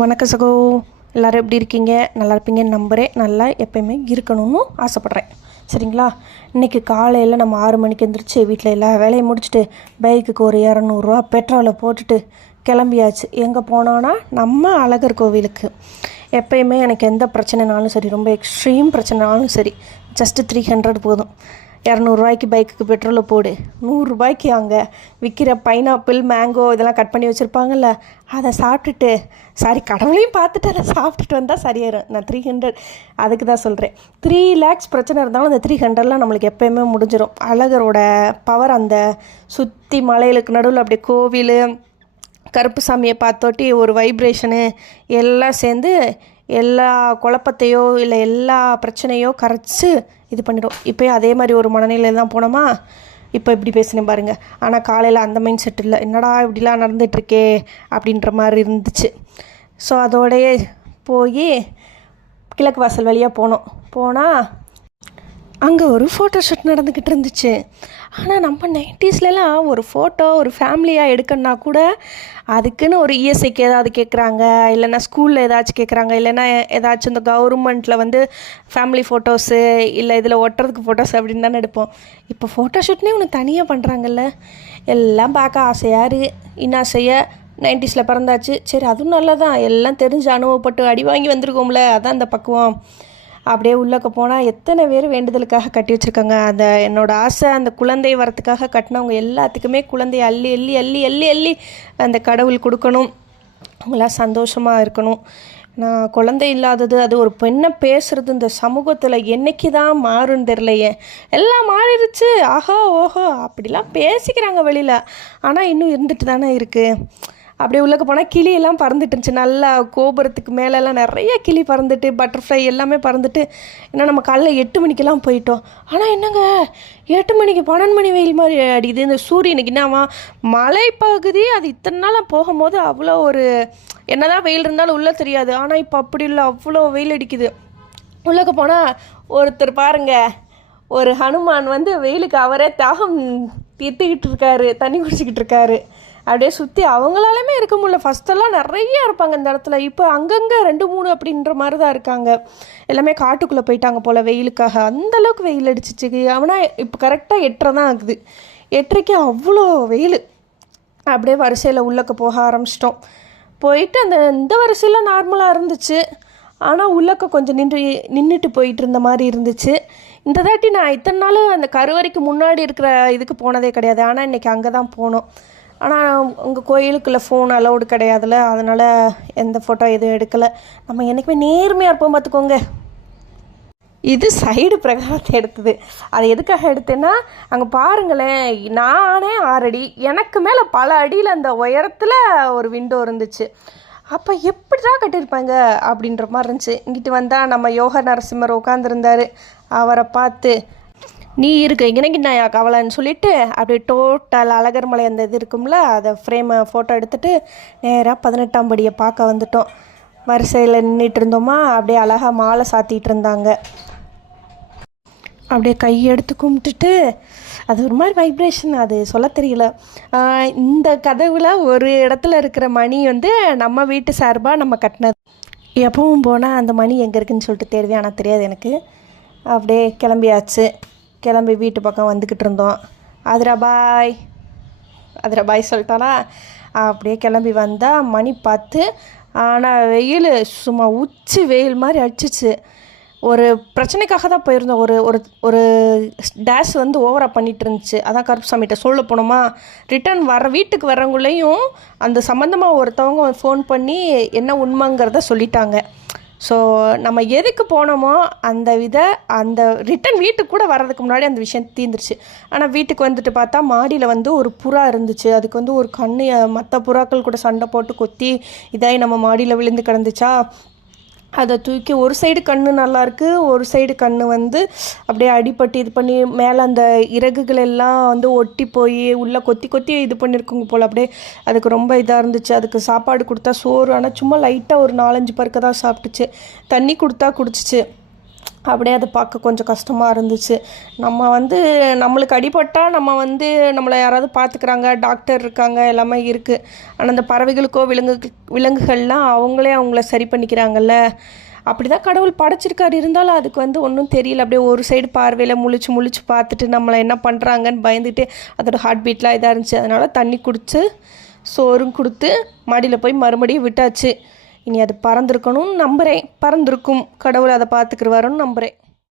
வணக்கம் சகோ, எல்லோரும் எப்படி இருக்கீங்க? நல்லா இருப்பீங்கன்னு நம்புகிறேன். நல்லா எப்போயுமே இருக்கணும்னு ஆசைப்பட்றேன். சரிங்களா? இன்றைக்கி காலையில் நம்ம 6 மணிக்கு எழுந்திரிச்சு வீட்டில் எல்லா வேலையை முடிச்சுட்டு பைக்குக்கு ஒரு 200 பெட்ரோலை போட்டுட்டு கிளம்பியாச்சு. எங்கே போனோன்னா நம்ம அழகர் கோவிலுக்கு. எப்போயுமே எனக்கு எந்த பிரச்சனைனாலும் சரி, ரொம்ப எக்ஸ்ட்ரீம் பிரச்சனைனாலும் சரி, ஜஸ்ட்டு 300 போதும். 200 பைக்குக்கு பெட்ரோலை போடு, 100 அங்கே விற்கிற பைனாப்பிள், மேங்கோ இதெல்லாம் கட் பண்ணி வச்சுருப்பாங்கள்ல, அதை சாப்பிட்டுட்டு கடவுளையும் பார்த்துட்டு அதை சாப்பிட்டுட்டு வந்தால் சரியாயிடும். நான் 300 அதுக்கு தான் சொல்கிறேன். 3 lakhs பிரச்சனை இருந்தாலும் அந்த 300லாம் நம்மளுக்கு எப்போயுமே முடிஞ்சிடும். அழகரோட பவர், அந்த சுற்றி மலைகளுக்கு நடுவில் அப்படியே கோவில், கருப்பு சாமியை பார்த்தோட்டி ஒரு வைப்ரேஷனு எல்லாம் சேர்ந்து எல்லா குழப்பத்தையோ இல்லை எல்லா பிரச்சனையோ கரைச்சி இது பண்ணிடும். இப்போயே அதே மாதிரி ஒரு மனநிலையில் தான் போனோமா. இப்போ இப்படி பேசினேன் பாருங்கள். ஆனால் காலையில் அந்த மைண்ட் செட் இல்லை. என்னடா இப்படிலாம் நடந்துகிட்ருக்கே அப்படின்ற மாதிரி இருந்துச்சு. ஸோ அதோடையே போய் கிழக்கு வாசல் வழியாக போனால் அங்கே ஒரு ஃபோட்டோ ஷூட் நடந்துக்கிட்டு இருந்துச்சு. ஆனால் நம்ம 90ஸ்லாம் ஒரு ஃபோட்டோ ஒரு ஃபேமிலியாக எடுக்கணுன்னா கூட அதுக்குன்னு ஒரு இஎஸ்ஐக்கு ஏதாவது கேட்குறாங்க, இல்லைன்னா ஸ்கூலில் ஏதாச்சும் கேட்குறாங்க, இல்லைன்னா ஏதாச்சும் இந்த கவர்மெண்ட்டில் ஃபேமிலி ஃபோட்டோஸு இல்லை இதில் ஒட்டுறதுக்கு ஃபோட்டோஸ் அப்படின்னு தானே எடுப்போம். இப்போ ஃபோட்டோ ஷூட்னே ஒன்று தனியாக பண்ணுறாங்கல்ல. எல்லாம் பார்க்க ஆசையாக இருக்குது. இன்னும் செய்ய 90ஸ்ல பிறந்தாச்சு. சரி, அதுவும் நல்லதான். எல்லாம் தெரிஞ்சு அனுபவப்பட்டு அடி வாங்கி வந்திருக்கோம்ல, அதான் அந்த பக்குவம். அப்படியே உள்ளக்க போனால் எத்தனை பேர் வேண்டுதலுக்காக கட்டி வச்சுருக்காங்க. அந்த என்னோடய ஆசை, அந்த குழந்தை வரத்துக்காக கட்டினவங்க எல்லாத்துக்குமே குழந்தைய அள்ளி அள்ளி அள்ளி அள்ளி அள்ளி அந்த கடவுள் கொடுக்கணும். அவங்களாம் சந்தோஷமாக இருக்கணும். நான் குழந்தை இல்லாதது, அது ஒரு பெண்ணை பேசுகிறது இந்த சமூகத்தில் என்றைக்கு தான் மாறுன்னு தெரிலையே. எல்லாம் மாறிடுச்சு, ஆஹா ஓஹோ அப்படிலாம் பேசிக்கிறாங்க வெளியில். ஆனால் இன்னும் இருந்துட்டு தானே இருக்குது. அப்படியே உள்ளக்க போனால் கிளியெல்லாம் பறந்துட்டு இருந்துச்சு. நல்லா கோபுரத்துக்கு மேலெல்லாம் நிறைய கிளி பறந்துட்டு, பட்டர்ஃப்ளை எல்லாமே பறந்துட்டு. ஏன்னா நம்ம காலைல 8 மணிக்கெல்லாம் போயிட்டோம். ஆனால் என்னங்க 8 மணிக்கு 12 மணி வெயில் மாதிரி அடிக்குது. இந்த சூரியனுக்கு என்னவா மலைப்பகுதி, அது இத்தனை நாளாக போகும்போது அவ்வளோ ஒரு என்னதான் வெயில் இருந்தாலும் உள்ளே தெரியாது. ஆனால் இப்போ அப்படி இல்லை, அவ்வளோ வெயில் அடிக்குது. உள்ளக்க போனால் ஒருத்தர் பாருங்கள், ஒரு ஹனுமான் வெயிலுக்கு அவரே தாகம் தீர்த்துக்கிட்டு இருக்காரு, தண்ணி குடிச்சிக்கிட்டு இருக்காரு. அப்படியே சுற்றி அவங்களாலுமே இருக்க முடியல. ஃபஸ்ட்டெல்லாம் நிறைய இருப்பாங்க இந்த இடத்துல. இப்போ அங்கங்கே 2-3 அப்படின்ற மாதிரி தான் இருக்காங்க. எல்லாமே காட்டுக்குள்ளே போயிட்டாங்க போல் வெயிலுக்காக. அந்தளவுக்கு வெயில் அடிச்சிச்சு. ஆனால் இப்போ கரெக்டாக 8:30 தான் ஆகுது. 8:30க்கு அவ்வளோ வெயில். அப்படியே வரிசையில் உள்ளக்க போக ஆரம்பிச்சிட்டோம். போயிட்டு இந்த வரிசையில் நார்மலாக இருந்துச்சு. ஆனால் உள்ளக்க கொஞ்சம் நின்றுட்டு போயிட்டு இருந்த மாதிரி இருந்துச்சு. இந்த தாட்டி நான் இத்தனை நாள் அந்த கருவறைக்கு முன்னாடி இருக்கிற இதுக்கு போனதே கிடையாது. ஆனால் இன்றைக்கி அங்கே தான் போனோம். ஆனால் உங்கள் கோயிலுக்குள்ளே ஃபோன் அலௌடு கிடையாதுல்ல, அதனால் எந்த ஃபோட்டோ எதுவும் எடுக்கலை. நம்ம என்றைக்குமே நேர்மையாக இருப்போம் பார்த்துக்கோங்க. இது சைடு பிரகாரத்தை எடுத்தது. அது எதுக்காக எடுத்தேன்னா, அங்கே பாருங்களேன், நானே 6 அடி, எனக்கு மேலே பல அடியில் அந்த உயரத்தில் ஒரு விண்டோ இருந்துச்சு. அப்போ எப்படிதான் கட்டியிருப்பாங்க அப்படின்ற மாதிரி இருந்துச்சு. இங்கிட்டு வந்தால் நம்ம யோக நரசிம்மர் உட்காந்துருந்தார். அவரை பார்த்து நீ இருக்க எனக்கு நான் கவலைன்னு சொல்லிவிட்டு அப்படியே டோட்டல் அழகர் மலை அந்த இது இருக்கும்ல, அதை ஃப்ரேமை ஃபோட்டோ எடுத்துகிட்டு நேராக 18ஆம் படியை பார்க்க வந்துட்டோம். வரிசையில் நின்றுட்டு இருந்தோமா, அப்படியே அழகாக மாலை சாத்திட்டு இருந்தாங்க. அப்படியே கையெடுத்து கும்பிட்டுட்டு அது ஒரு மாதிரி வைப்ரேஷன், அது சொல்ல தெரியல. இந்த கதவுல ஒரு இடத்துல இருக்கிற மணி நம்ம வீட்டு சார்பாக நம்ம கட்டினது. எப்பவும் போனால் அந்த மணி எங்கே இருக்குதுன்னு சொல்லிட்டு தேடுவேன், ஆனால் தெரியாது எனக்கு. அப்படியே கிளம்பியாச்சு. கிளம்பி வீட்டு பக்கம் வந்துக்கிட்டு இருந்தோம். அதிரபாய் சொல்லிட்டானா. அப்படியே கிளம்பி வந்தால் மணி 10. ஆனால் வெயில் சும்மா உச்சி வெயில் மாதிரி அடிச்சிச்சு. ஒரு பிரச்சனைக்காக தான் போயிருந்தோம். ஒரு டேஷ் ஓவராக பண்ணிகிட்டு இருந்துச்சு. அதான் கருப்பு சாமிகிட்ட சொல்ல போனோமா. ரிட்டர்ன் வீட்டுக்கு வரவங்களையும் அந்த சம்மந்தமாக ஒருத்தவங்க ஃபோன் பண்ணி என்ன உண்மைங்கிறத சொல்லிட்டாங்க. ஸோ நம்ம எதுக்கு போனோமோ அந்த ரிட்டன் வீட்டுக்கு கூட வர்றதுக்கு முன்னாடி அந்த விஷயம் தீர்ந்துருச்சு. ஆனால் வீட்டுக்கு வந்துட்டு பார்த்தா மாடியில் ஒரு புறா இருந்துச்சு. அதுக்கு ஒரு கண்ணு மற்ற புறாக்கள் கூட சண்டை போட்டு கொத்தி இதாகி நம்ம மாடியில் விழுந்து கிடந்துச்சா. அதை தூக்கி ஒரு சைடு கண்ணு நல்லாயிருக்கு, ஒரு சைடு கண்ணு அப்படியே அடிபட்டு இது பண்ணி மேலே அந்த இறகுகள் எல்லாம் ஒட்டி போய் உள்ளே கொத்தி கொத்தி இது பண்ணியிருக்குங்க போல். அப்படியே அதுக்கு ரொம்ப இதாக இருந்துச்சு. அதுக்கு சாப்பாடு கொடுத்தா சோறு, ஆனால் சும்மா லைட்டாக ஒரு 4-5 பருக்க தான் சாப்பிட்டுச்சு. தண்ணி கொடுத்தா குடிச்சிச்சு. அப்படியே அதை பார்க்க கொஞ்சம் கஷ்டமாக இருந்துச்சு. நம்ம வந்து நம்மளுக்கு அடிபட்டால் நம்ம வந்து நம்மளை யாராவது பார்த்துக்கிறாங்க, டாக்டர் இருக்காங்க, எல்லாமே இருக்குது. ஆனால் அந்த பறவைகளுக்கோ விலங்குகள்லாம் அவங்கள சரி பண்ணிக்கிறாங்கல்ல. அப்படி தான் கடவுள் படைச்சிருக்காரு. இருந்தாலும் அதுக்கு வந்து ஒன்றும் தெரியல. அப்படியே ஒரு சைடு பார்வையில் முழிச்சு பார்த்துட்டு நம்மளை என்ன பண்ணுறாங்கன்னு பயந்துட்டு அதோட ஹார்ட் பீட்லாம் இதாக இருந்துச்சு. அதனால் தண்ணி குடித்து சோறும் கொடுத்து மடியில் போய் மறுபடியும் விட்டாச்சு. இனி அது பறந்துருக்கணும்னு நம்புகிறேன். பறந்துருக்கும். கடவுள் அதை பார்த்துக்குருவாருன்னு நம்புகிறேன்.